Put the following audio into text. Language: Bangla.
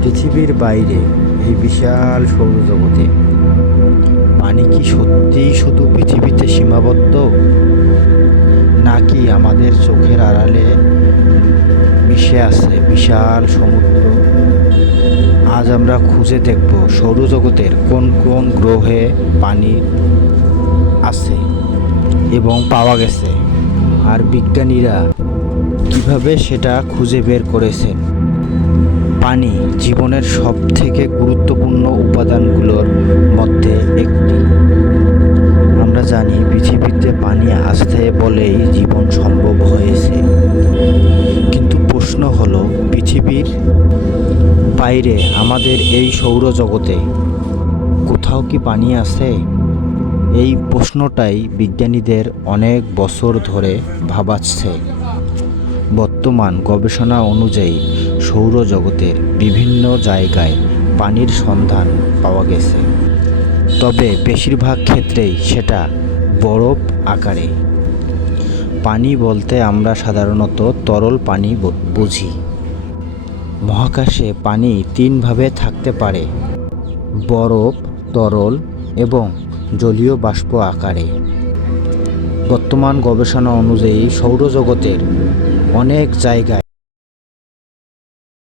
পৃথিবীর বাইরে এই বিশাল সৌরজগতে পানি কি সত্যিই শুধু পৃথিবীতে সীমাবদ্ধ, নাকি আমাদের চোখের আড়ালে মিশে আছে বিশাল সমুদ্র? আজ আমরা খুঁজে দেখব সৌরজগতের কোন কোন গ্রহে পানি আছে এবং পাওয়া গেছে, আর বিজ্ঞানীরা কিভাবে সেটা খুঁজে বের করেছেন। পানি জীবনের সবথেকে গুরুত্বপূর্ণ উপাদানগুলোর মধ্যে একটি। আমরা জানি পৃথিবীতে পানি আছে বলেই জীবন সম্ভব হয়েছে, কিন্তু প্রশ্ন হলো পৃথিবীর বাইরে আমাদের এই সৌরজগতে কোথাও কি পানি আছে? এই প্রশ্নটাই বিজ্ঞানীদের অনেক বছর ধরে ভাবাচ্ছে। বর্তমান গবেষণা অনুযায়ী সৌরজগতের বিভিন্ন জায়গায় পানির সন্ধান পাওয়া গেছে, তবে বেশিরভাগ ক্ষেত্রেই সেটা বরফ আকারে। পানি বলতে আমরা সাধারণত তরল পানি বুঝি। মহাকাশে পানি তিনভাবে থাকতে পারে: বরফ, তরল এবং জলীয় বাষ্প আকারে। বর্তমান গবেষণা অনুযায়ী সৌরজগতের অনেক জায়গায়